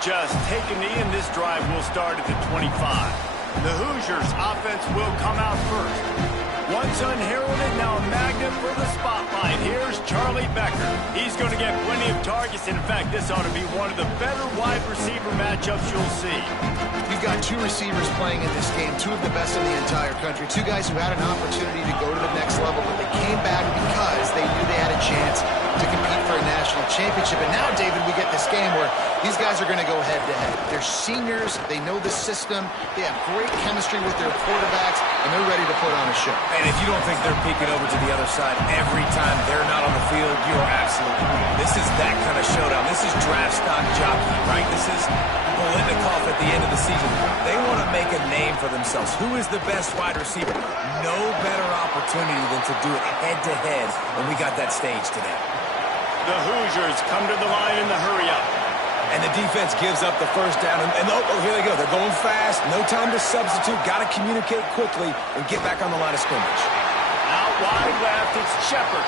just take a knee, and this drive will start at the 25. The Hoosiers' offense will come out first. Once unheralded, now a magnet for the spotlight. Here's Charlie Becker. He's going to get plenty of targets, and in fact, this ought to be one of the better wide receiver matchups you'll see. You've got two receivers playing in this game, two of the best in the entire country, two guys who had an opportunity to go to the next level, but they came back because they knew they had a chance to compete for a national championship. And now, David, we get this game where these guys are going to go head-to-head. They're seniors. They know the system. They have great chemistry with their quarterbacks, and they're ready to put on a show. And if you don't think they're peeking over to the other side every time they're not on the field, you are absolutely right. This is that kind of showdown. This is draft stock jockey, right? This is Bolitnikoff at the end of the season. They want to make a name for themselves. Who is the best wide receiver? No better opportunity than to do it head-to-head, and we got that stage today. The Hoosiers come to the line in the hurry-up. And the defense gives up the first down. And oh, here they go. They're going fast. No time to substitute. Got to communicate quickly and get back on the line of scrimmage. Out wide left, it's Shepard.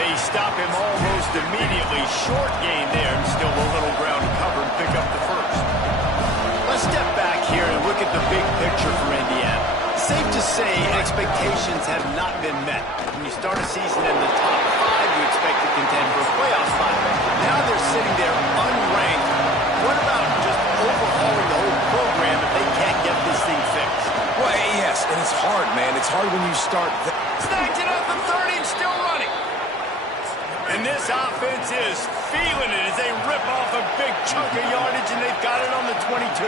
They stop him almost immediately. Short gain there, and still a little ground to cover and pick up the first. Let's step back here and look at the big picture for Indiana. Safe to say expectations have not been met. When you start a season in the top 5, you expect to contend for a playoff spot. Now they're sitting there unranked. What about just overhauling the whole program if they can't get this thing fixed? Well, yes, and it's hard, man. It's hard when you start. Snagged it at the 30 and still running. And this offense is feeling it as they rip off a big chunk of yardage, and they've got it on the 22.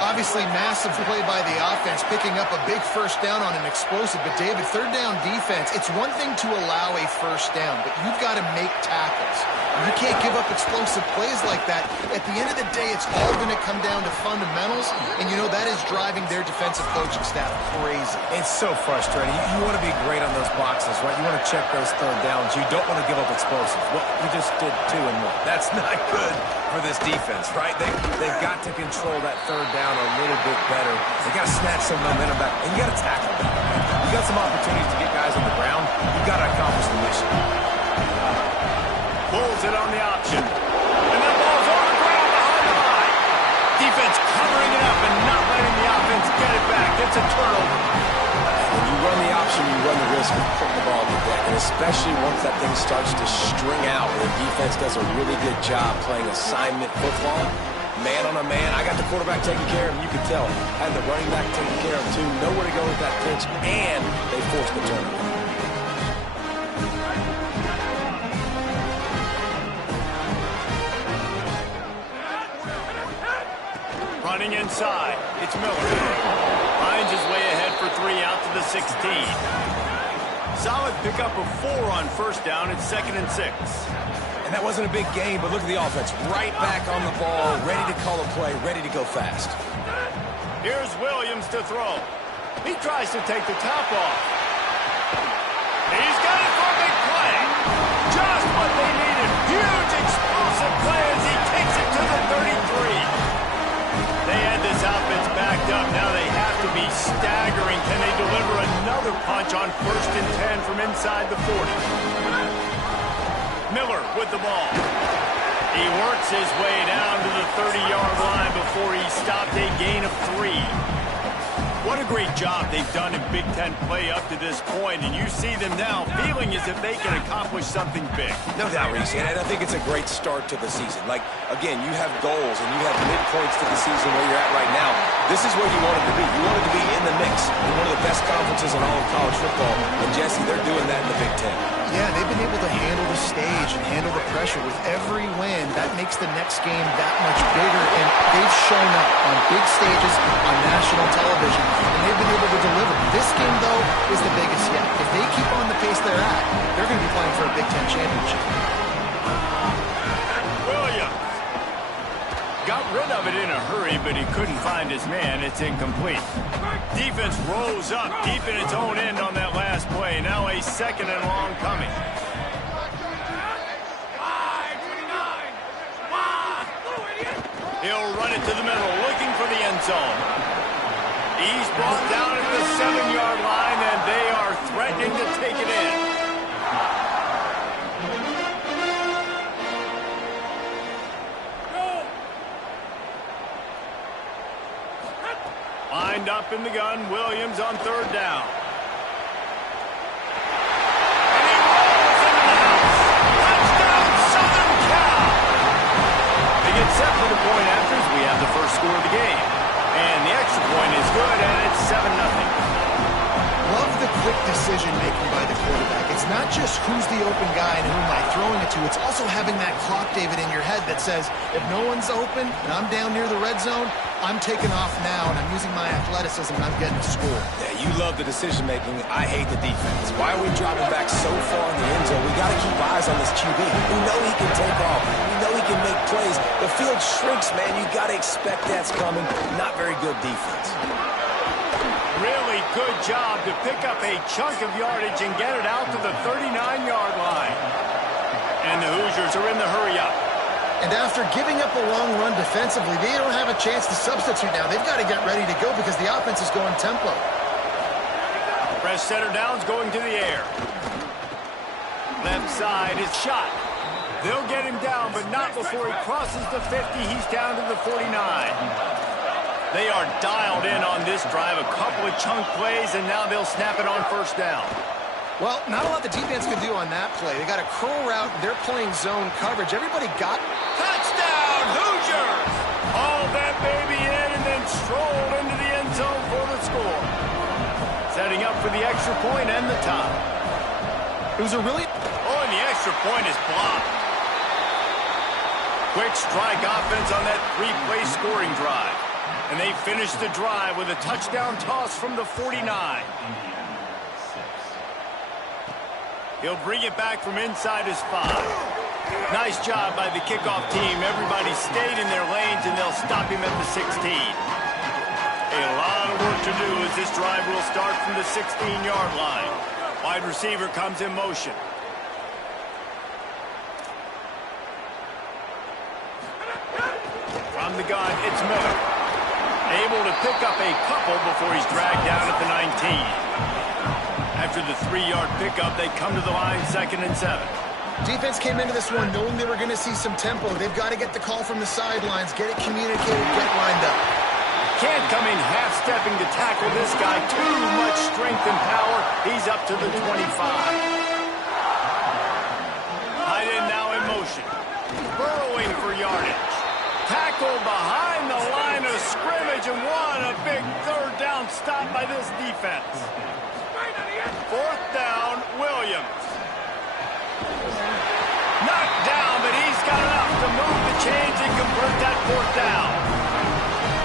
Obviously, massive play by the offense, picking up a big first down on an explosive. But, David, third down defense, it's one thing to allow a first down, but you've got to make tackles. You can't give up explosive plays like that. At the end of the day, it's all going to come down to fundamentals, and you know that is driving their defensive coaching staff crazy. It's so frustrating. You want to be great on those boxes, right? You want to check those third downs. You don't want to give up explosives. Well, you just did 2 and 1. That's not good for this defense, right? They've got to control that third down a little bit better. They got to snatch some momentum back, and you got to tackle them. You got some opportunities to get guys on the ground. You got to accomplish the mission. Pulls it on the option. And that ball's on the ground behind the line. Defense covering it up and not letting the offense get it back. It's a turnover. When you run the option, you run the risk of putting the ball on the deck, and especially once that thing starts to string out, the defense does a really good job playing assignment football. Man on a man, I got the quarterback taken care of, and you could tell. Had the running back taken care of, too. Nowhere to go with that pitch, and they forced the turnover. Running inside, it's Miller. Finds his way ahead for 3 out to the 16. Solid pickup of 4 on first down. It's 2nd and 6. And that wasn't a big gain, but look at the offense. Right back on the ball, ready to call a play, ready to go fast. Here's Williams to throw. He tries to take the top off. He's got it for a big play. Just what they needed. Huge explosive play as he takes it to the 33. They had this offense backed up. Now they have to be staggering. Can they deliver another punch on 1st and 10 from inside the 40? Miller with the ball. He works his way down to the 30-yard line before he stopped a gain of 3. What a great job they've done in Big Ten play up to this point, and you see them now feeling as if they can accomplish something big. No doubt, Reese, and I think it's a great start to the season. Like, again, you have goals and you have midpoints to the season where you're at right now. This is where you wanted to be. You wanted to be in the mix in one of the best conferences in all of college football, and Jesse, they're doing that in the Big Ten. Yeah, they've been able to handle the stage and handle the pressure. With every win, that makes the next game that much bigger, and they've shown up on big stages on national television, and they've been able to deliver. This game, though, is the biggest yet. If they keep on the pace they're at, they're going to be playing for a Big Ten championship. Williams got rid of it in a hurry, but he couldn't find his man. It's incomplete. Defense rose up deep in its own end on that last play. Now a 2nd and long coming. He'll run it to the middle, looking for the end zone. He's brought down at the 7-yard line, and they are threatening to take it in. Snap in the gun. Williams on third down. And he rolls into the house. Touchdown, Southern Cal. They get set for the point afters. We have the first score of the game. And the extra point is good, and it's 7-0. Love the quick decision-making by the quarterback. It's not just who's the open guy and who am I throwing it to. It's also having that clock, David, in your head that says, if no one's open and I'm down near the red zone, I'm taking off now, and I'm using my athleticism, and I'm getting a score. Yeah, you love the decision-making. I hate the defense. Why are we dropping back so far in the end zone? We got to keep eyes on this QB. We know he can take off. We know he can make plays. The field shrinks, man. You got to expect that's coming. Not very good defense. Really good job to pick up a chunk of yardage and get it out to the 39-yard line. And the Hoosiers are in the hurry-up. And after giving up a long run defensively, they don't have a chance to substitute now. They've got to get ready to go because the offense is going tempo. Fresh center down's going to the air. Left side is shot. They'll get him down, but not before he crosses the 50. He's down to the 49. They are dialed in on this drive. A couple of chunk plays, and now they'll snap it on first down. Well, not a lot the defense could do on that play. They got a curl route. They're playing zone coverage. Everybody got... Touchdown, Hoosiers! Hauled that baby in and then strolled into the end zone for the score. Setting up for the extra point and the tie. It was a really... Oh, and the extra point is blocked. Quick strike offense on that three-play scoring drive. And they finish the drive with a touchdown toss from the 49. He'll bring it back from inside his 5. Nice job by the kickoff team. Everybody stayed in their lanes, and they'll stop him at the 16. A lot of work to do as this drive will start from the 16-yard line. Wide receiver comes in motion. From the gun, it's Miller. Able to pick up a couple before he's dragged down at the 19. After the 3-yard pickup, they come to the line 2nd and 7. Defense came into this one knowing they were going to see some tempo. They've got to get the call from the sidelines, get it communicated, get lined up. Can't come in half-stepping to tackle this guy. Too much strength and power. He's up to the 25. Tight end now in motion. Burrowing for yardage. Tackle behind the line of scrimmage, and what a big third down stop by this defense. 4th down, Williams. Knocked down, but he's got enough to move the chains and convert that 4th down.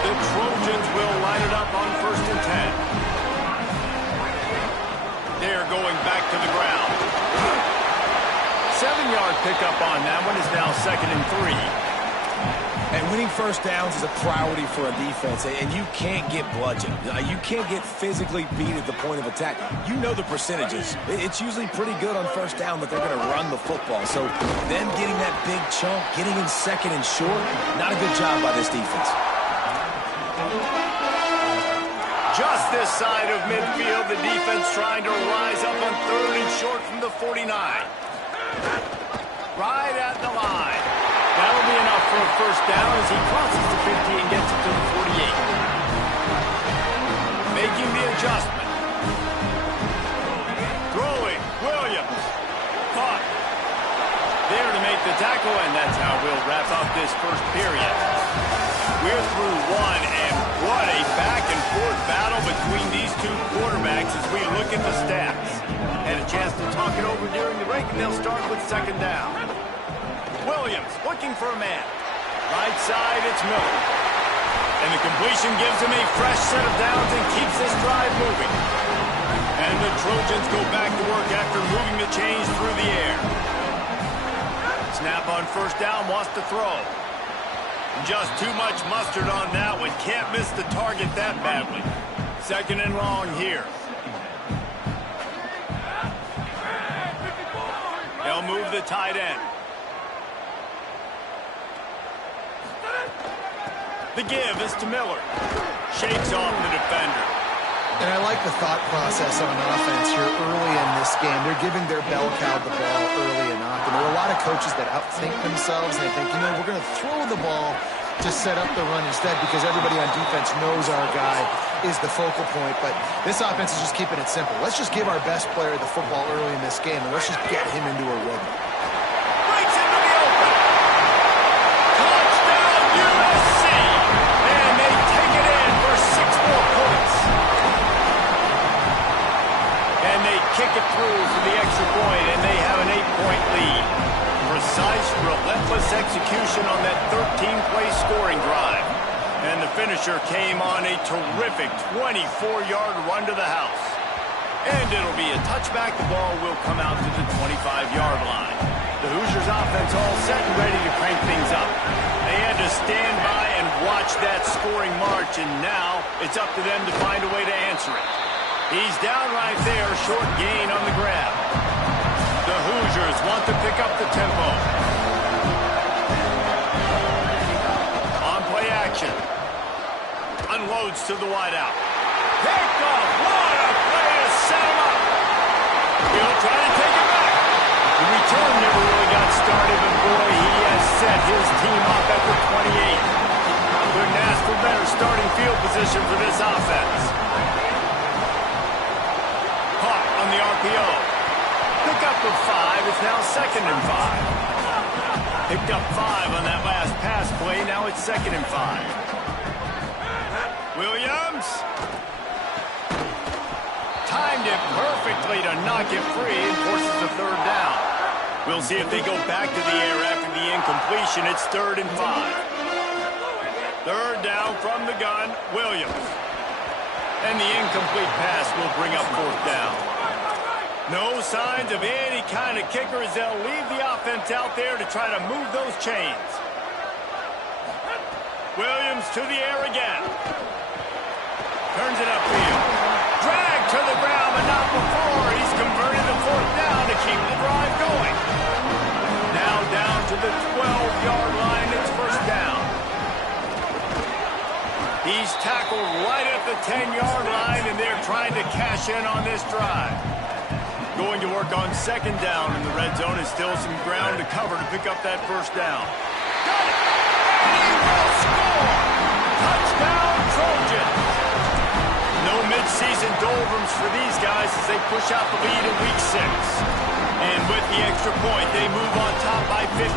The Trojans will line it up on 1st and 10. They're going back to the ground. 7-yard pickup on that one is now 2nd and 3. And winning first downs is a priority for a defense, and you can't get bludgeoned. You can't get physically beat at the point of attack. You know the percentages. It's usually pretty good on first down that they're going to run the football. So them getting that big chunk, getting in 2nd and short, not a good job by this defense. Just this side of midfield, the defense trying to rise up on 3rd and short from the 49. Right at the line. That'll be enough for a first down as he crosses the 50 and gets it to the 48. Making the adjustment. Throwing, Williams. Caught. There to make the tackle, and that's how we'll wrap up this first period. We're through one, and what a back-and-forth battle between these two quarterbacks as we look at the stats. Had a chance to talk it over during the break, and they'll start with 2nd down. Williams looking for a man. Right side, it's Miller. And the completion gives him a fresh set of downs and keeps this drive moving. And the Trojans go back to work after moving the chains through the air. Snap on first down, wants to throw. Just too much mustard on that one. Can't miss the target that badly. 2nd and long here. They'll move the tight end. The give is to Miller. Shakes off the defender. And I like the thought process on offense here early in this game. They're giving their bell cow the ball early and often. There are a lot of coaches that outthink themselves, and they think, you know, we're going to throw the ball to set up the run instead because everybody on defense knows our guy is the focal point, but this offense is just keeping it simple. Let's just give our best player the football early in this game, and let's just get him into a rhythm. Breaks into the open. Touchdown, USC! And they take it in for 6 more points. And they kick it through for the extra point, and they have an 8-point lead. Precise, relentless execution on that 13-play scoring drive. And the finisher came on a terrific 24-yard run to the house. And it'll be a touchback. The ball will come out to the 25-yard line. The Hoosiers offense all set and ready to crank things up. They had to stand by and watch that scoring march, and now it's up to them to find a way to answer it. He's down right there, short gain on the grab. The Hoosiers want to pick up the tempo. On play action. Unloads to the wideout. Picked off. What a play to set him up. He'll try to take it back. The return never really got started, but boy, he has set his team up at the 28. Couldn't ask for better starting field position for this offense. Caught on the RPO. Pick up of 5. It's now 2nd and 5. Picked up 5 on that last pass play. Now it's 2nd and 5. Williams timed it perfectly to knock it free and forces the 3rd down. We'll see if they go back to the air after the incompletion. It's 3rd and 5. 3rd down from the gun, Williams. And the incomplete pass will bring up 4th down. No signs of any kind of kicker as they'll leave the offense out there to try to move those chains. Williams to the air again. Turns it upfield. Dragged to the ground, but not before. He's converted the 4th down to keep the drive going. Now down to the 12-yard line. It's 1st down. He's tackled right at the 10-yard line, and they're trying to cash in on this drive. Going to work on 2nd down in the red zone. Is still some ground to cover to pick up that 1st down. Got it! And he will score! Touchdown, Trojans! No mid-season doldrums for these guys as they push out the lead in Week 6. And with the extra point, they move on top by 15.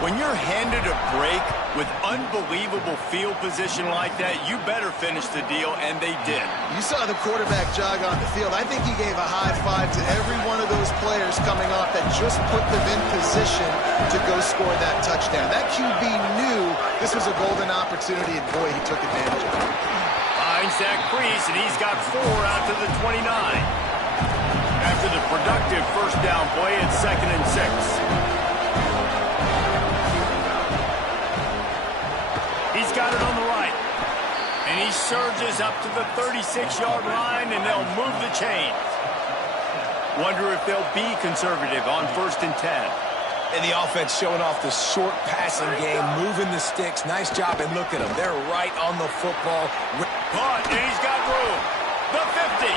When you're handed a break with unbelievable field position like that, you better finish the deal, and they did. You saw the quarterback jog on the field. I think he gave a high five to every one of those players coming off that just put them in position to go score that touchdown. That QB knew this was a golden opportunity, and boy, he took advantage of it. Finds that crease, and he's got 4 out to the 29. After the productive 1st down play, it's 2nd and 6. He's got it on the right. And he surges up to the 36-yard line, and they'll move the chains. Wonder if they'll be conservative on 1st and 10. And the offense showing off the short passing game, moving the sticks. Nice job, and look at them. They're right on the football. But he's got room. The 50.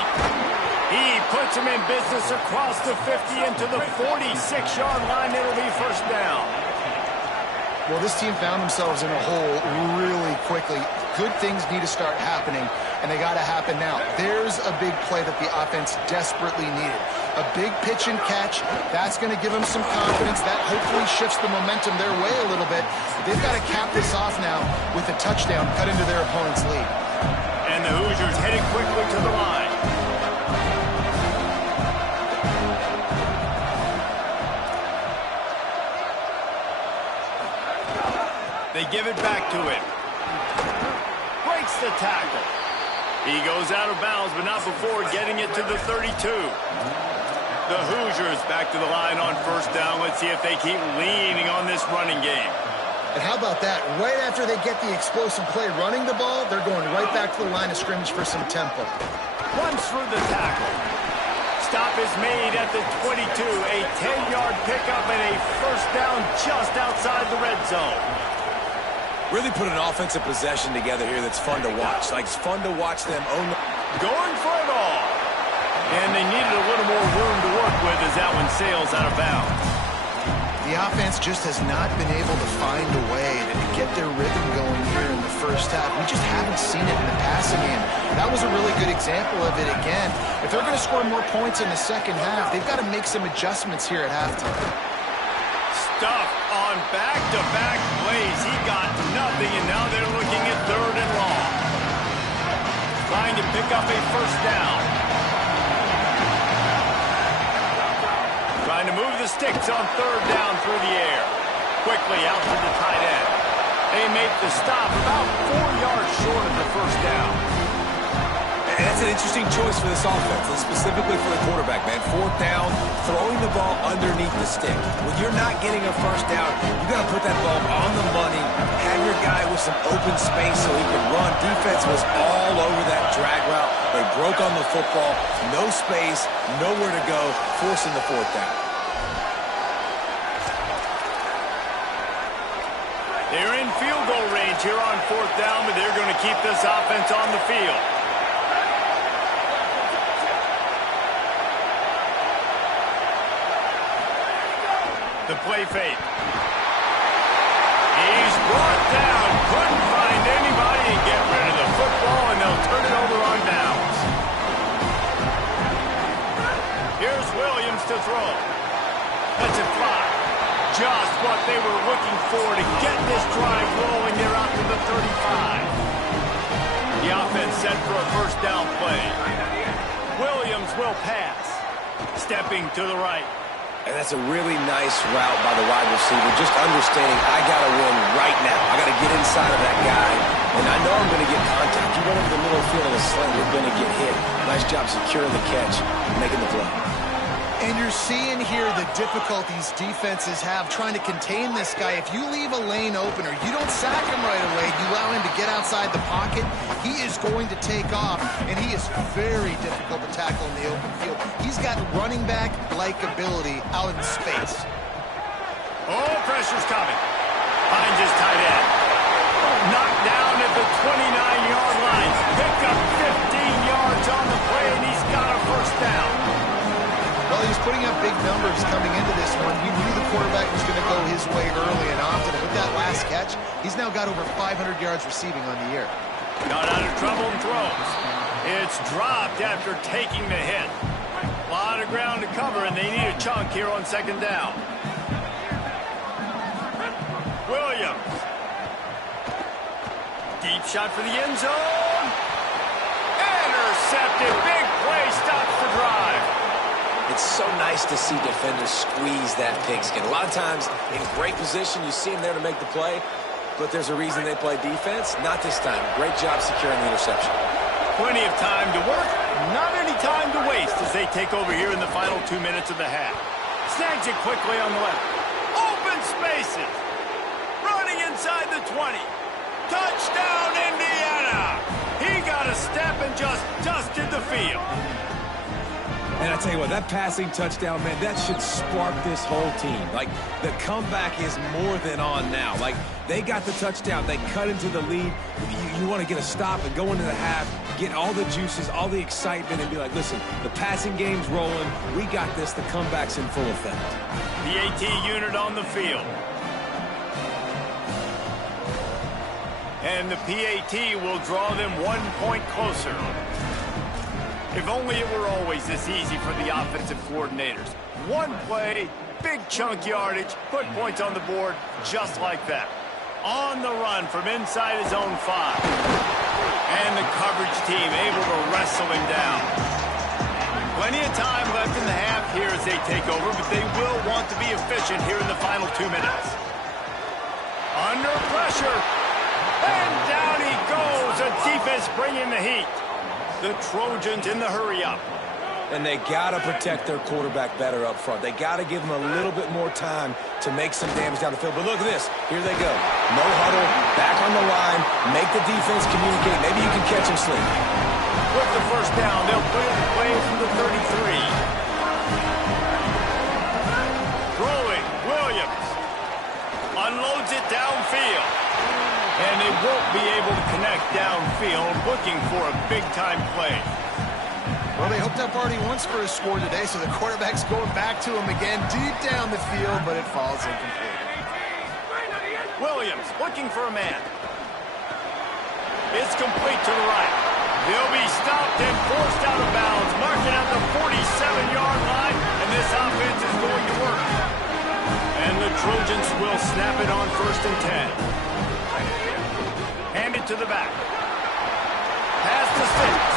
He puts him in business across the 50 into the 46-yard line. It'll be 1st down. Well, this team found themselves in a hole really quickly. Good things need to start happening, and they got to happen now. There's a big play that the offense desperately needed. A big pitch and catch. That's going to give them some confidence. That hopefully shifts the momentum their way a little bit. They've got to cap this off now with a touchdown cut into their opponent's lead. And the Hoosiers headed quickly to the line. They give it back to him. Breaks the tackle. He goes out of bounds, but not before getting it to the 32. The Hoosiers back to the line on 1st down. Let's see if they keep leaning on this running game. And how about that? Right after they get the explosive play running the ball, they're going right back to the line of scrimmage for some tempo. Runs through the tackle. Stop is made at the 22. A 10-yard pickup and a 1st down just outside the red zone. Really put an offensive possession together here that's fun to watch. Like, it's fun to watch them own. Going for it all. And they needed a little more room to work with as that one sails out of bounds. The offense just has not been able to find a way to get their rhythm going here in the first half. We just haven't seen it in the passing game. That was a really good example of it again. If they're going to score more points in the second half, they've got to make some adjustments here at halftime. Stuffed on back-to-back plays. He got nothing, and now they're looking at 3rd and long. Trying to pick up a first down. Trying to move the sticks on 3rd down through the air. Quickly out to the tight end. They make the stop about 4 yards short of the first down. And that's an interesting choice for this offense, and specifically for the quarterback, man. 4th down, throwing the ball underneath the stick. When you're not getting a first down, you got to put that ball on the money, have your guy with some open space so he can run. Defense was all over that drag route. They broke on the football, no space, nowhere to go, forcing the 4th down. They're in field goal range here on 4th down, but they're going to keep this offense on the field. The play fake. He's brought down. Couldn't find anybody and get rid of the football, and they'll turn it over on downs. Here's Williams to throw. That's a fly. Just what they were looking for to get this drive rolling. They're out to the 35. The offense set for a first down play. Williams will pass. Stepping to the right. And that's a really nice route by the wide receiver, just understanding I got to win right now. I got to get inside of that guy, and I know I'm going to get contact. You run over the middle field of the slant, you're going to get hit. Nice job securing the catch, making the play. And you're seeing here the difficulties defenses have trying to contain this guy. If you leave a lane open or you don't sack him right away, you allow him to get outside the pocket, he is going to take off, and he is very difficult to tackle in the open field. He's got running back-like ability out in space. Oh, pressure's coming. Finds his tight end. Knocked down at the 29-yard line. Picked up 15 yards on the play, and he's got a first down. Well, he was putting up big numbers coming into this one. He knew the quarterback was going to go his way early and often. And with that last catch, he's now got over 500 yards receiving on the year. Got out of trouble and throws. It's dropped after taking the hit. A lot of ground to cover, and they need a chunk here on 2nd down. Williams. Deep shot for the end zone. Intercepted. Big play stops the drive. It's so nice to see defenders squeeze that pigskin. A lot of times, in great position, you see them there to make the play, but there's a reason they play defense. Not this time. Great job securing the interception. Plenty of time to work, not any time to waste as they take over here in the final 2 minutes of the half. Snags it quickly on the left. Open spaces. Running inside the 20. Touchdown, Indiana. He got a step and just dusted the field. And I tell you what, that passing touchdown, man, that should spark this whole team. Like, the comeback is more than on now. Like, they got the touchdown. They cut into the lead. You want to get a stop and go into the half, get all the juices, all the excitement, and be like, listen, the passing game's rolling. We got this. The comeback's in full effect. The AT unit on the field. And the PAT will draw them 1 point closer. If only it were always this easy for the offensive coordinators. One play, big chunk yardage, put points on the board just like that. On the run from inside his own 5. And the coverage team able to wrestle him down. Plenty of time left in the half here as they take over, but they will want to be efficient here in the final 2 minutes. Under pressure. And down he goes. A defense bringing the heat. The Trojans in the hurry-up. And they got to protect their quarterback better up front. They got to give him a little bit more time to make some damage down the field. But look at this. Here they go. No huddle, back on the line, make the defense communicate. Maybe you can catch him sleep. With the first down, they'll put it in play from the 33. Throwing, Williams. Unloads it downfield. And they won't be able to connect downfield, looking for a big-time play. Well, they hoped up already points for his score today, so the quarterback's going back to him again deep down the field, but it falls incomplete. Williams looking for a man. It's complete to the right. He'll be stopped and forced out of bounds, marking out the 47-yard line, and this offense is going to work. And the Trojans will snap it on 1st and 10. Hand it to the back. Pass to Sticks.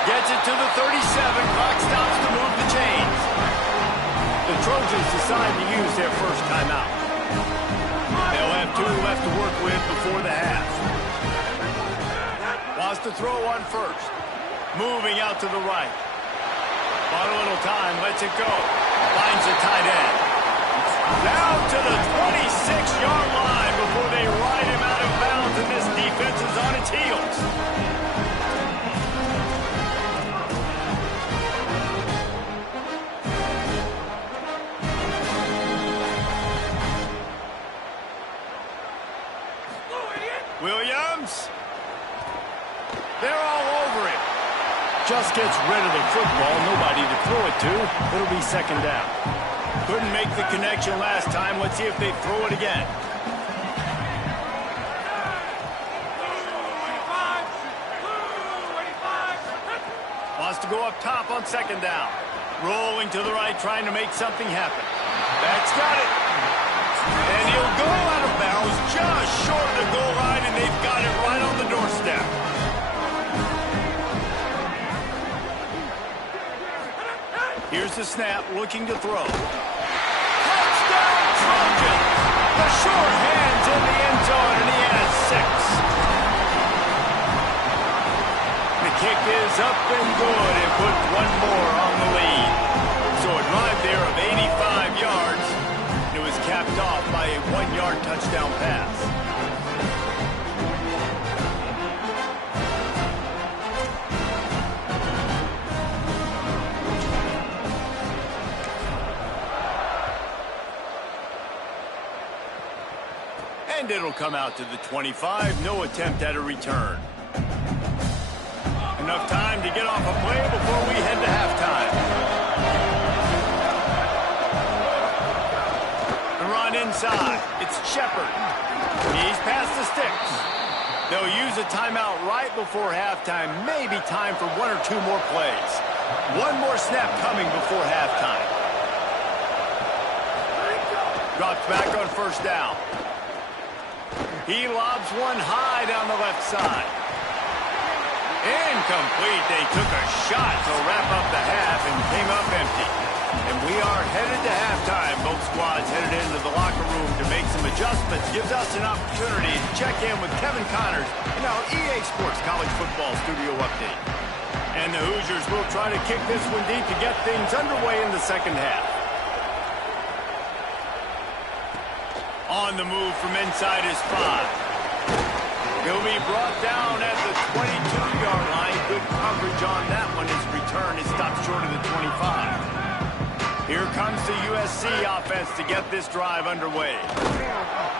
Gets it to the 37. Clock stops to move the chains. The Trojans decide to use their first timeout. They'll have 2 left to work with before the half. Wants to throw on 1st. Moving out to the right. Bought a little time, lets it go. Finds the tight end. Down to the 26-yard line before they ride him out of bounds, and this defense is on its heels. Williams. They're all over him. Just gets rid of the football. Nobody to throw it to. It'll be 2nd down. Couldn't make the connection last time. Let's see if they throw it again. Wants to go up top on 2nd down. Rolling to the right, trying to make something happen. Back's got it. And he'll go out of bounds just short of the goal line, and they've got it right on the doorstep. Here's the snap, looking to throw. Touchdown, Trojans! The short hands in the end zone, and he has 6. The kick is up and good. It puts 1 more on the lead. So a drive there of 85 yards. It was capped off by a 1-yard touchdown pass. And it'll come out to the 25. No attempt at a return. Enough time to get off a play before we head to halftime. The run inside. It's Shepard. He's past the Sticks. They'll use a timeout right before halftime. Maybe time for 1 or 2 more plays. 1 more snap coming before halftime. Drops back on 1st down. He lobs one high down the left side. Incomplete. They took a shot to wrap up the half and came up empty. And we are headed to halftime. Both squads headed into the locker room to make some adjustments. Gives us an opportunity to check in with Kevin Connors in our EA Sports College Football Studio Update. And the Hoosiers will try to kick this one deep to get things underway in the 2nd half. On the move from inside his 5. He'll be brought down at the 22-yard line. Good coverage on that one. His return is stopped short of the 25. Here comes the USC offense to get this drive underway.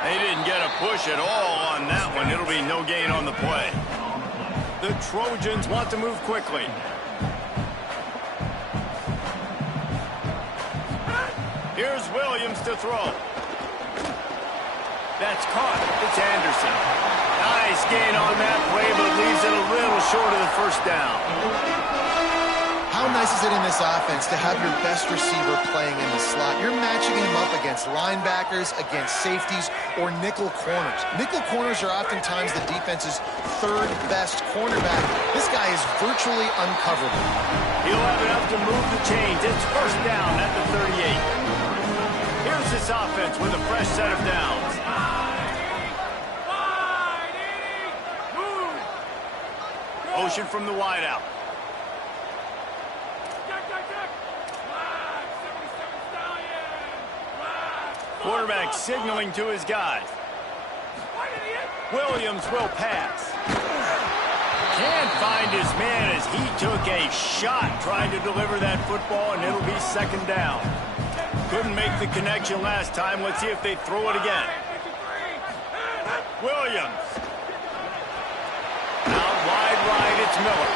They didn't get a push at all on that one. It'll be no gain on the play. The Trojans want to move quickly. Here's Williams to throw. That's caught. It's Anderson. Nice gain on that play, but leaves it a little short of the 1st down. How nice is it in this offense to have your best receiver playing in the slot? You're matching him up against linebackers, against safeties, or nickel corners. Nickel corners are oftentimes the defense's 3rd best cornerback. This guy is virtually uncoverable. He'll have enough to move the chains. It's 1st down at the 38. Here's this offense with a fresh set of downs. Motion from the wideout. Quarterback signaling to his guys. Williams will pass. Can't find his man as he took a shot trying to deliver that football, and it'll be 2nd down. Couldn't make the connection last time. Let's see if they throw it again. Williams. Out wide right, it's Miller.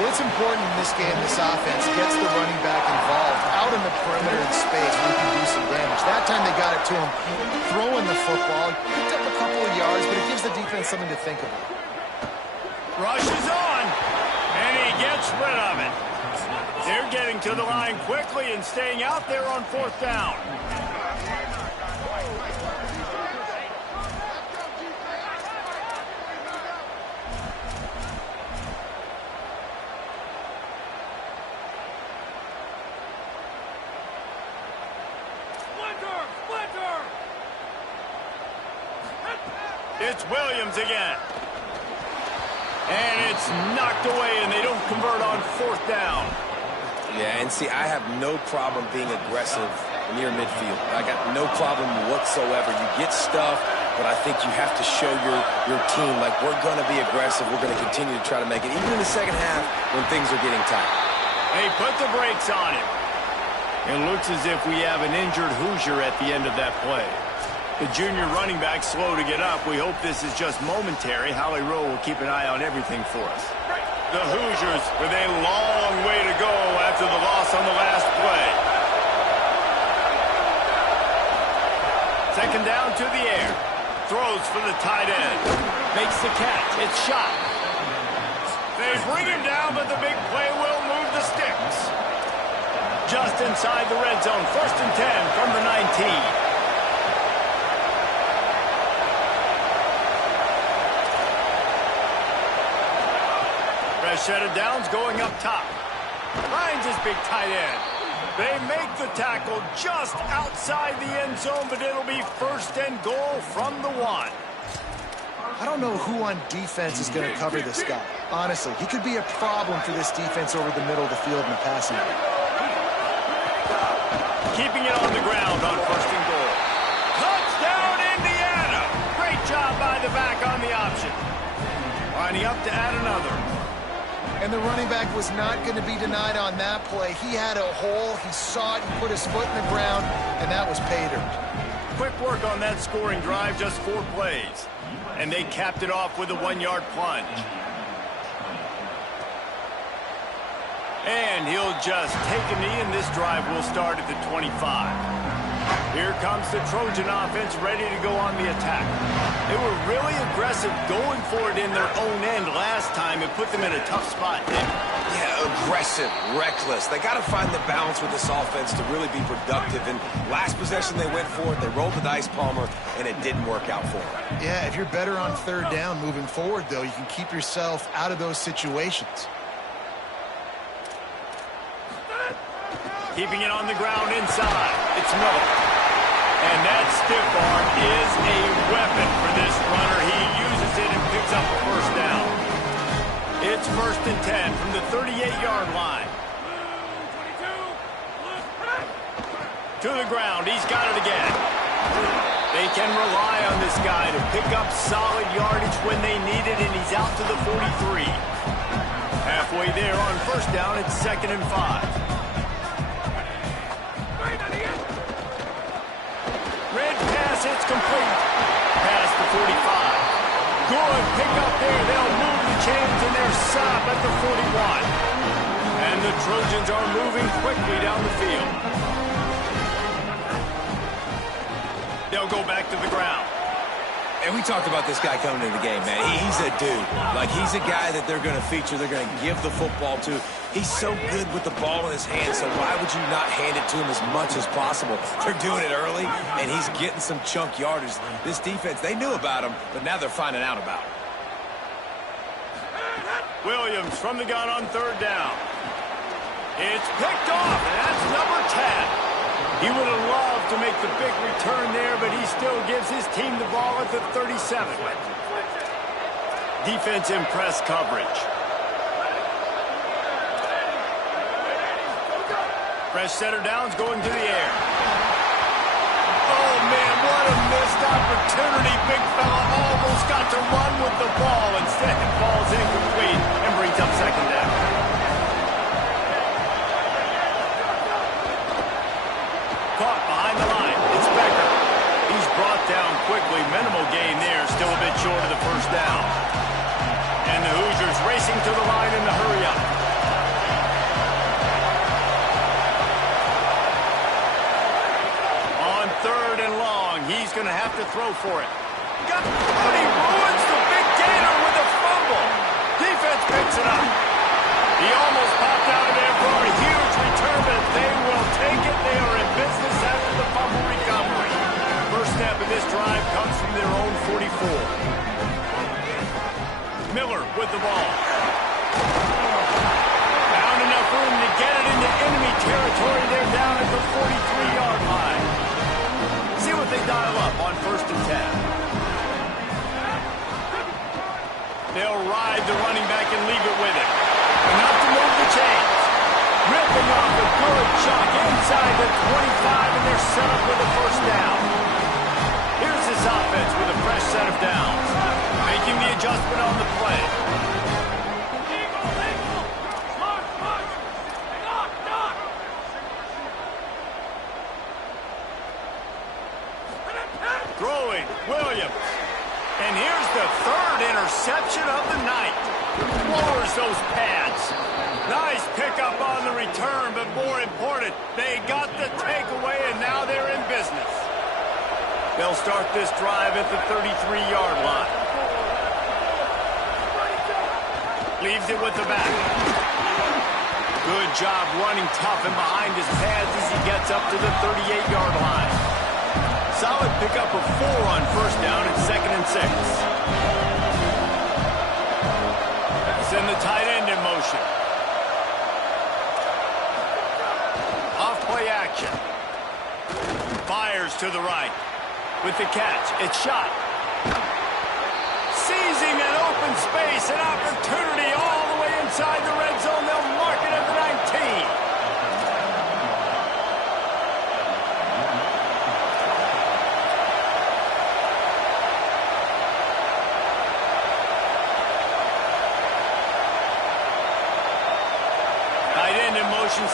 Well, it's important in this game, this offense gets the running back involved out in the perimeter in space where he can do some damage. That time they got it to him throwing the football. Picked up a couple of yards, but it gives the defense something to think about. Rushes on, and he gets rid of it. They're getting to the line quickly and staying out there on 4th down. It's Williams again. And it's knocked away, and they don't convert on 4th down. Yeah, and see, I have no problem being aggressive near midfield. I got no problem whatsoever. You get stuff, but I think you have to show your team, like, we're going to be aggressive. We're going to continue to try to make it, even in the second half when things are getting tight. They put the brakes on him. It looks as if we have an injured Hoosier at the end of that play. The junior running back slow to get up. We hope this is just momentary. Holly Rowe will keep an eye on everything for us. The Hoosiers with a long way to go after the loss on the last play. 2nd down to the air. Throws for the tight end. Makes the catch. It's shot. They bring him down, but the big play will move the sticks. Just inside the red zone. 1st and 10 from the 19. Set of downs going up top. Finds his big tight end. They make the tackle just outside the end zone, but it'll be 1st and goal from the 1. I don't know who on defense is going to cover this guy. Honestly, he could be a problem for this defense over the middle of the field in the passing game. Keeping it on the ground on 1st and goal. Touchdown, Indiana! Great job by the back on the option. Lining up to add another. And the running back was not going to be denied on that play. He had a hole, he saw it, he put his foot in the ground, and that was pay dirt. Quick work on that scoring drive, just 4 plays. And they capped it off with a 1-yard plunge. And he'll just take a knee, and this drive will start at the 25. Here comes the Trojan offense ready to go on the attack. They were really aggressive going for it in their own end last time. It put them in a tough spot, Nick. Yeah, aggressive, reckless. They got to find the balance with this offense to really be productive. And last possession they went for it. They rolled the dice, Palmer, and it didn't work out for them. Yeah, if you're better on 3rd down moving forward, though, you can keep yourself out of those situations. Keeping it on the ground inside. It's Miller. And that stiff arm is a weapon for this runner. He uses it and picks up the 1st down. It's 1st and 10 from the 38-yard line. To the ground. He's got it again. They can rely on this guy to pick up solid yardage when they need it, and he's out to the 43. Halfway there on 1st down, it's 2nd and 5. Red pass, it's complete. Past the 45. Good pickup there. They'll move the chains, and they're stop at the 41. And the Trojans are moving quickly down the field. They'll go back to the ground. And we talked about this guy coming into the game, man. He's a dude. Like, he's a guy that they're going to feature, they're going to give the football to. He's so good with the ball in his hands, so why would you not hand it to him as much as possible? They're doing it early, and he's getting some chunk yardage. This defense, they knew about him, but now they're finding out about him. Williams from the gun on 3rd down. It's picked off, and that's number 10. He would have loved to make the big return there, but he still gives his team the ball at the 37. Defense in press coverage. Fresh setter downs going to the air. Oh, man, what a missed opportunity. Big fella almost got to run with the ball. Instead, it falls incomplete and brings up 2nd down. Caught behind the line. It's Becker. He's brought down quickly. Minimal gain there. Still a bit short of the 1st down. And the Hoosiers racing to the line in the hurry-up. he's going to have to throw for it. And he ruins the big gainer with a fumble. Defense picks it up. He almost popped out of there for a huge return, but they will take it. They are in business after the fumble recovery. First snap of this drive comes from their own 44. Miller with the ball. Found enough room to get it into enemy territory. They're down at the 43-yard line. See what they dial up on 1st and 10. They'll ride the running back and leave it with it. Enough to move the chains. Ripping off a good chunk inside the 25, and they're set up with a first down. Here's this offense with a fresh set of downs. Making the adjustment on the play. Throwing, Williams. And here's the 3rd interception of the night. Lowers those pads. Nice pickup on the return, but more important, they got the takeaway, and now they're in business. They'll start this drive at the 33-yard line. Leaves it with the back. Good job running tough and behind his pads as he gets up to the 38-yard line. Solid pickup of 4 on first down at 2nd and 6. Send the tight end in motion. Off play action. Fires to the right. With the catch, it's shot. Seizing an open space, an opportunity all the way inside the red zone. They'll mark it at the 19.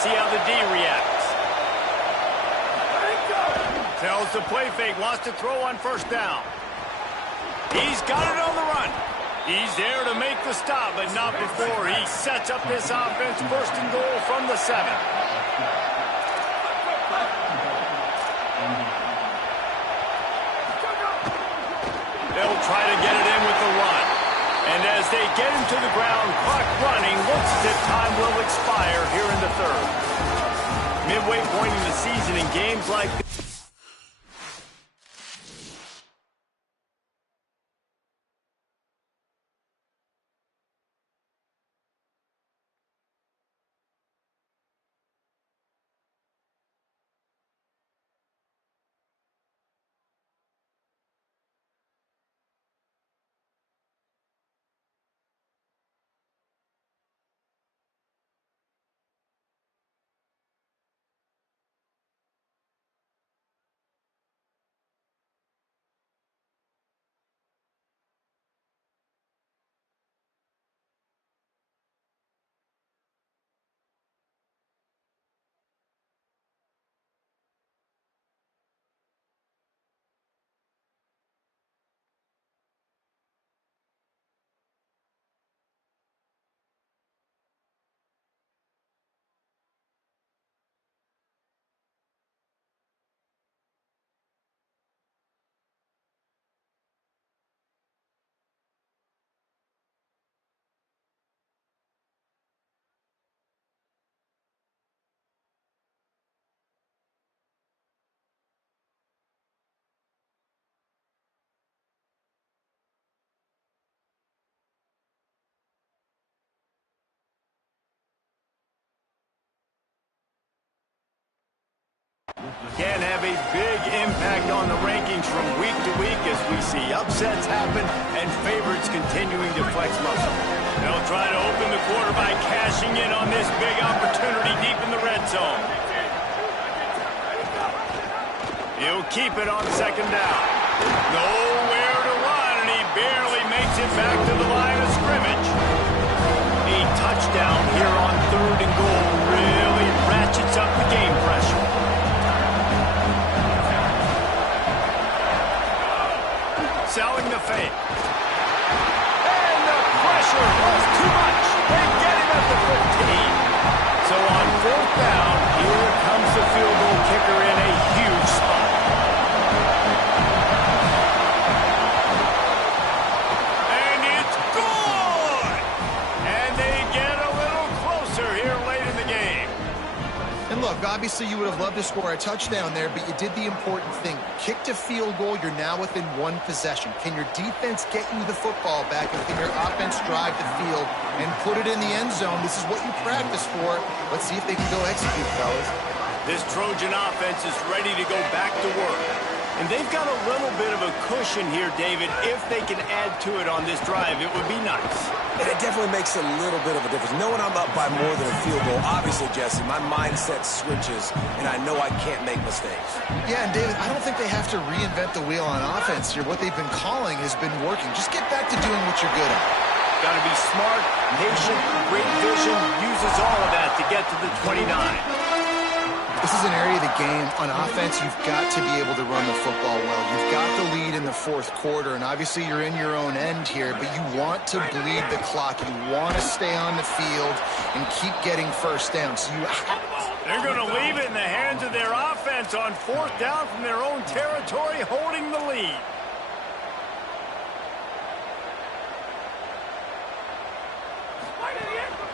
See how the D reacts. Tells the play fake, wants to throw on first down. He's got it on the run. He's there to make the stop, but not before he sets up this offense. 1st and goal from the 7. They'll try to get it in with the run. And as they get him to the ground, clock running, looks as if time will expire here in the 3rd. Midway point in the season in games like this. Can have a big impact on the rankings from week to week as we see upsets happen and favorites continuing to flex muscle. They'll try to open the quarter by cashing in on this big opportunity deep in the red zone. He'll keep it on 2nd down. Nowhere to run, and he barely makes it back to the line of scrimmage. A touchdown here on 3rd and goal really ratchets up the game pressure. Selling the fake. And the pressure was too much. They get him at the 15. So on 4th down, here comes the field goal kicker in a huge spot. look, obviously you would have loved to score a touchdown there, but you did the important thing. Kicked a field goal, you're now within one possession. Can your defense get you the football back, and can your offense drive the field and put it in the end zone? This is what you practice for. Let's see if they can go execute, fellas. This Trojan offense is ready to go back to work. And they've got a little bit of a cushion here, David. If they can add to it on this drive, it would be nice. And it definitely makes a little bit of a difference. Knowing I'm up by more than a field goal, obviously, Jesse, my mindset switches, and I know I can't make mistakes. Yeah, and David, I don't think they have to reinvent the wheel on offense here. What they've been calling has been working. Just get back to doing what you're good at. Got to be smart, patient, great vision, uses all of that to get to the 29. This is an area of the game. On offense, you've got to be able to run the football well. You've got the lead in the fourth quarter, and obviously you're in your own end here, but you want to bleed the clock. You want to stay on the field and keep getting first down. So they're going to leave it in the hands of their offense on fourth down from their own territory, holding the lead.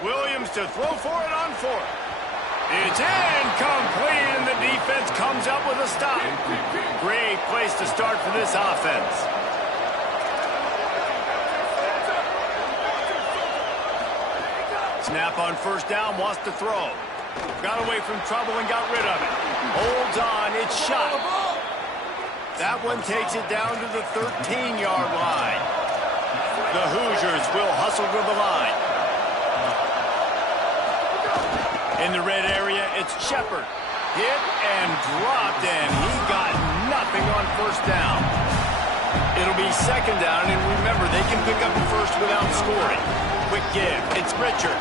Williams to throw for it on fourth. It's incomplete, and the defense comes up with a stop. Great place to start for this offense. Snap on first down, wants to throw. Got away from trouble and got rid of it. Holds on, it's shot. That one takes it down to the 13-yard line. The Hoosiers will hustle to the line. In the red area, it's Shepard. Hit and dropped, and he got nothing on first down. It'll be second down, and remember, they can pick up the first without scoring. Quick give. It's Richard.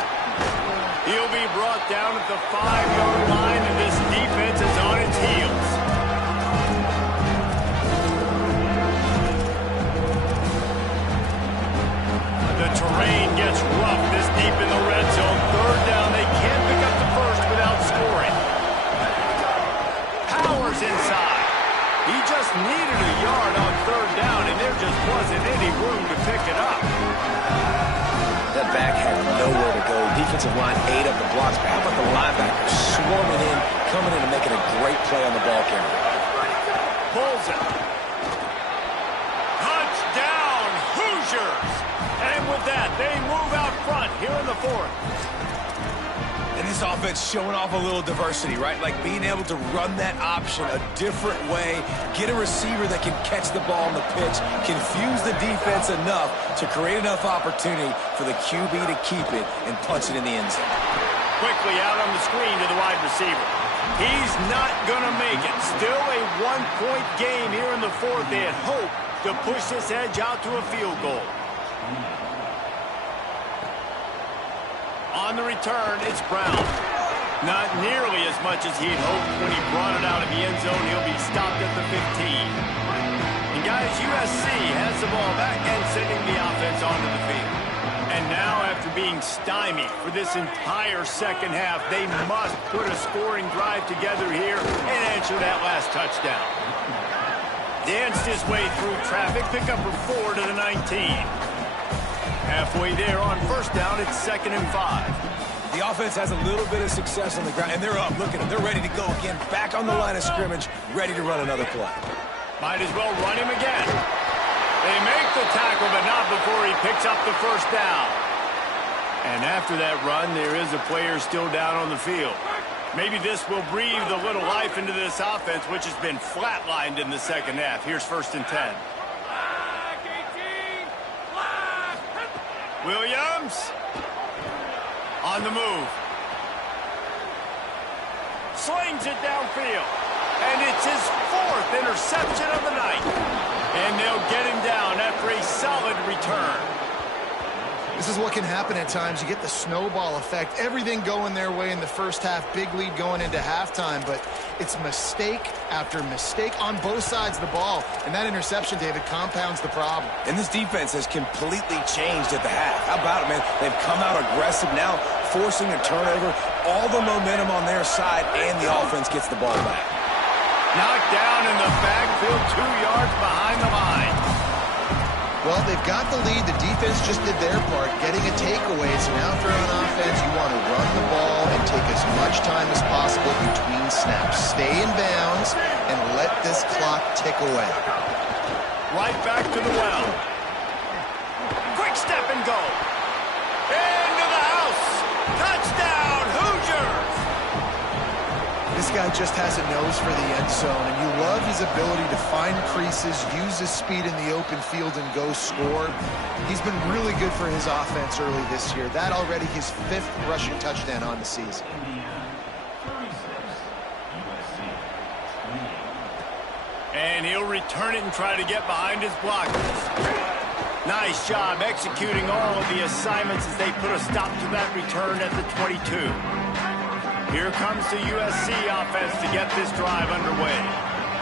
He'll be brought down at the 5-yard line, and this defense is on its heels. The terrain gets rough this deep in the red zone. Third down, they can't pick up the first without scoring. Powers inside. He just needed a yard on third down, and there just wasn't any room to pick it up. That back had nowhere to go. Defensive line ate up the blocks. But how about the linebacker swarming in, coming in and making a great play on the ball carrier? Pulls it. Touchdown, Hoosiers! And with that, they move out front here in the fourth. And this offense showing off a little diversity, right? Like being able to run that option a different way, get a receiver that can catch the ball on the pitch, confuse the defense enough to create enough opportunity for the QB to keep it and punch it in the end zone. Quickly out on the screen to the wide receiver. He's not going to make it. Still a one-point game here in the fourth. They had hoped to push this edge out to a field goal. On the return, it's Brown. Not nearly as much as he'd hoped when he brought it out of the end zone. He'll be stopped at the 15. And guys, USC has the ball back and sending the offense onto the field. And now, after being stymied for this entire second half, they must put a scoring drive together here and answer that last touchdown. Danced his way through traffic, pick up for 4 to the 19. Halfway there on first down, it's 2nd and 5. The offense has a little bit of success on the ground, and they're up. Look at them. They're ready to go again. Back on the line of scrimmage, ready to run another play. Might as well run him again. They make the tackle, but not before he picks up the first down. And after that run, there is a player still down on the field. Maybe this will breathe a little life into this offense, which has been flatlined in the second half. Here's 1st and 10. Williams on the move. Slings it downfield. And it's his 4th interception of the night. And they'll get him down after a solid return. This is what can happen at times. You get the snowball effect. Everything going their way in the first half. Big lead going into halftime. But it's mistake after mistake on both sides of the ball. And that interception, David, compounds the problem. And this defense has completely changed at the half. How about it, man? They've come out aggressive now, forcing a turnover. All the momentum on their side, and the offense gets the ball back. Knocked down in the backfield, 2 yards behind the line. Well, they've got the lead. The defense just did their part, getting a takeaway. So now if you're on offense, you want to run the ball and and take as much time as possible between snaps. Stay in bounds and let this clock tick away. Right back to the well. Quick step and go. Into the house. Touchdown, Hoosiers. This guy just has a nose for the end zone, and you love his ability to find creases, use his speed in the open field, and go score. He's been really good for his offense early this year. That already his 5th rushing touchdown on the season. And he'll return it and try to get behind his blockers. Nice job executing all of the assignments as they put a stop to that return at the 22. Here comes the USC offense to get this drive underway.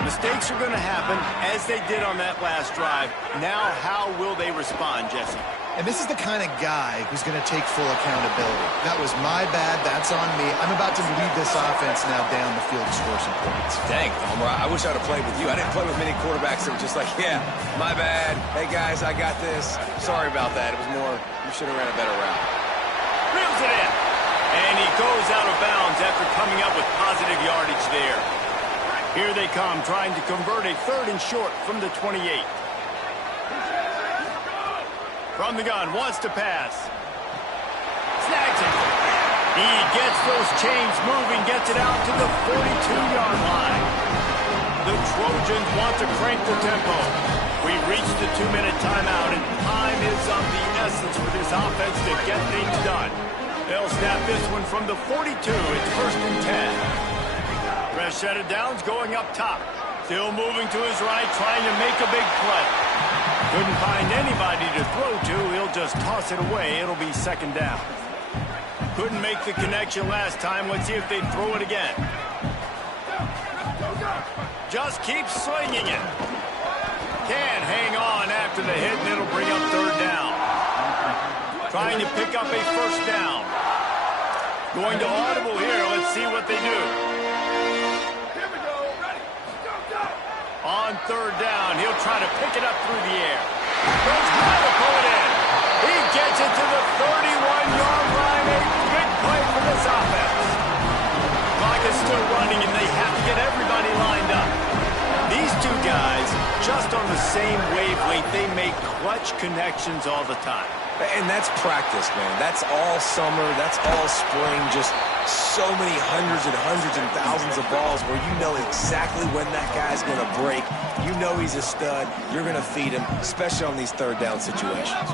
Mistakes are going to happen, as they did on that last drive. Now, how will they respond, Jesse? And this is the kind of guy who's going to take full accountability. That was my bad. That's on me. I'm about to lead this offense now down the field to score some points. Dang, Homer, I wish I'd have played with you. I didn't play with many quarterbacks that were just like, yeah, my bad. Hey, guys, I got this. Sorry about that. It was more, you should have ran a better route. Reels it in. And he goes out of bounds after coming up with positive yardage there. Here they come, trying to convert a 3rd and short from the 28. From the gun, wants to pass. Snags it. He gets those chains moving, gets it out to the 42-yard line. The Trojans want to crank the tempo. We reached the 2-minute timeout, and time is of the essence for this offense to get things done. They'll snap this one from the 42. It's 1st and 10. Fresh set of downs going up top. Still moving to his right, trying to make a big play. Couldn't find anybody to throw to. He'll just toss it away. It'll be 2nd down. Couldn't make the connection last time. Let's see if they throw it again. Just keep slinging it. Can't hang on after the hit, and it'll bring up 3rd down. Trying to pick up a 1st down. Going to audible here. Let's see what they do. Here we go. Ready. Go. On 3rd down, he'll try to pick it up through the air. Goes high to pull it in. He gets it to the 31-yard line. A big play for this offense. Clock is still running, and they have to get everybody lined up. These two guys, just on the same wavelength, they make clutch connections all the time. And that's practice, man. That's all summer. That's all spring. Just so many hundreds and thousands of balls where you know exactly when that guy's going to break. You know he's a stud. You're going to feed him, especially on these 3rd down situations.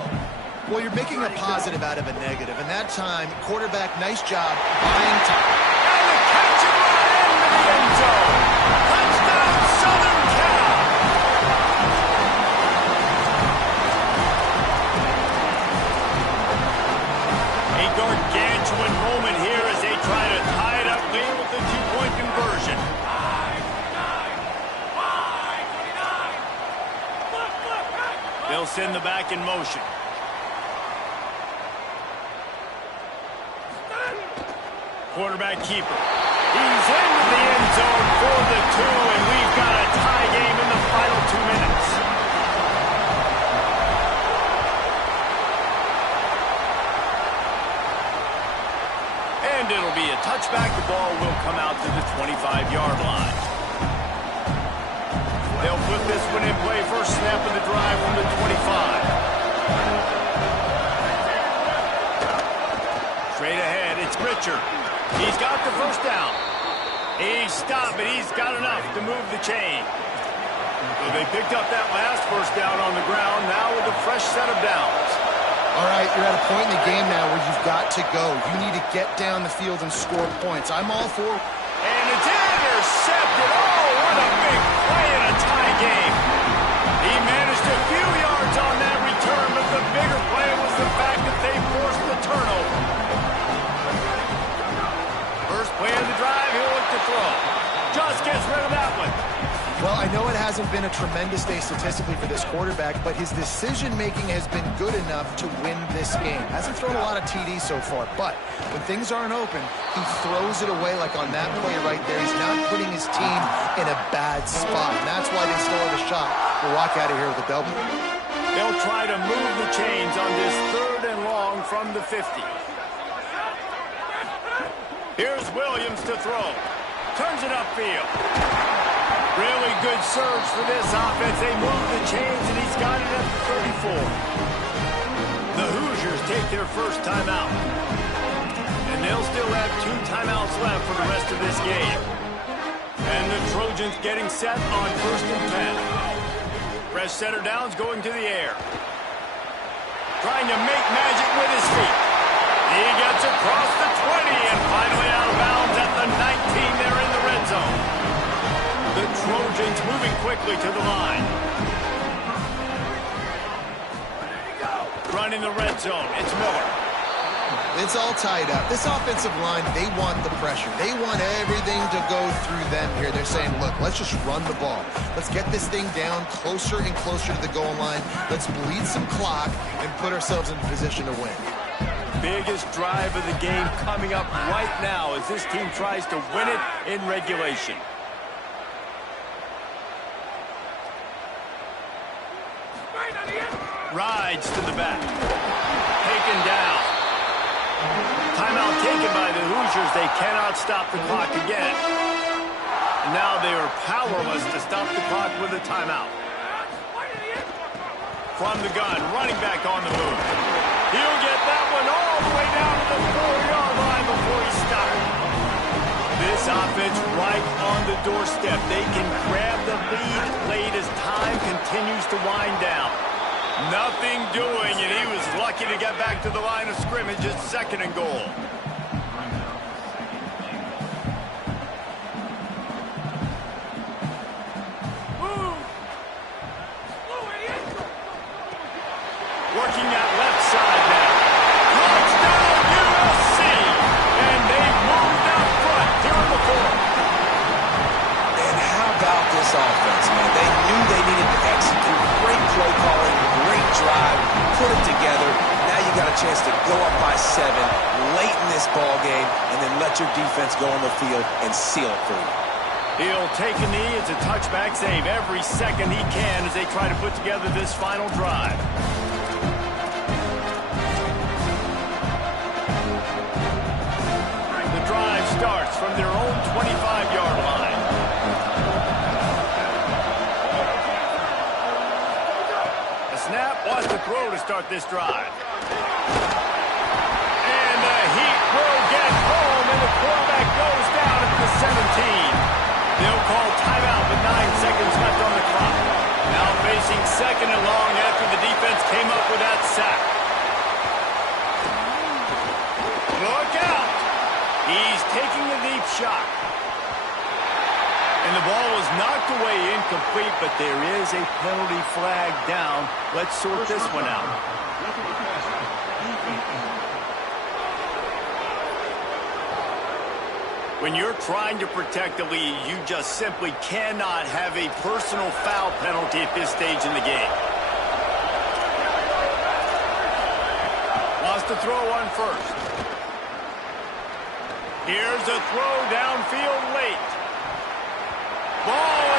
Well, you're making a positive out of a negative. And that time, quarterback, nice job buying time. And the catch and run into the end zone. Touchdown, Southern Cal. A gargantuan moment here as they try to tie it up late with the 2-point conversion. They'll send the back in motion. Quarterback keeper. He's into the end zone for the 2, and we've got a tie game in the final 2 minutes. And it'll be a touchback. The ball will come out to the 25-yard line. They'll put this one in play. First snap of the drive from the 25. Straight ahead, it's Richard. He's got the 1st down. He's stopped, but he's got enough to move the chain. So they picked up that last 1st down on the ground, now with a fresh set of downs. All right, you're at a point in the game now where you've got to go. You need to get down the field and score points. I'm all for it. And it's intercepted. Oh, what a big play in a tie game. He managed a few yards on that return, but the bigger play was the fact that they forced the turnover. First play of the drive, he'll look to throw. Just gets rid of that one. Well, I know it hasn't been a tremendous day statistically for this quarterback, but his decision-making has been good enough to win this game. Hasn't thrown a lot of TDs so far, but when things aren't open, he throws it away like on that play right there. He's not putting his team in a bad spot, and that's why they still have a shot to walk out of here with a W. They'll try to move the chains on this 3rd and long from the 50. Here's Williams to throw. Turns it upfield. Really good surge for this offense. They move the chains, and he's got it at the 34. The Hoosiers take their first timeout. And they'll still have 2 timeouts left for the rest of this game. And the Trojans getting set on 1st and 10. Fresh center down's going to the air. Trying to make magic with his feet. He gets across the 20 and finally out of bounds at the 19 there in the red zone. The Trojans moving quickly to the line. Running the red zone, it's Miller. It's all tied up. This offensive line, they want the pressure. They want everything to go through them here. They're saying, look, let's just run the ball. Let's get this thing down closer and closer to the goal line. Let's bleed some clock and put ourselves in position to win. Biggest drive of the game coming up right now as this team tries to win it in regulation. Rides to the back. Taken down. Timeout taken by the Hoosiers. They cannot stop the clock again. Now they are powerless to stop the clock with a timeout. From the gun, running back on the move. He'll get that one all the way down to the 4-yard line before he stopped. This offense right on the doorstep. They can grab the lead late as time continues to wind down. Nothing doing, and he was lucky to get back to the line of scrimmage at 2nd and goal. Working that left side now. Touchdown USC! And they moved out front here in the 4th. And how about this offense, man? They knew they needed to execute. Great play calling, great drive, put it together. Now you got a chance to go up by 7 late in this ball game and then let your defense go on the field and seal it for you. He'll take a knee. It's a touchback save every second he can as they try to put together this final drive. The drive starts from their own 25-yard line. A snap wants to throw to start this drive. And the heat will get home, and the quarterback goes down at the 17. They'll call timeout with 9 seconds left on the clock. Now facing 2nd and long after the defense came up with that sack. Look out! He's taking a deep shot. And the ball was knocked away incomplete, but there is a penalty flag down. Let's sort this one out. When you're trying to protect the lead, you just simply cannot have a personal foul penalty at this stage in the game. Wants to throw on first. Here's a throw downfield late. Ball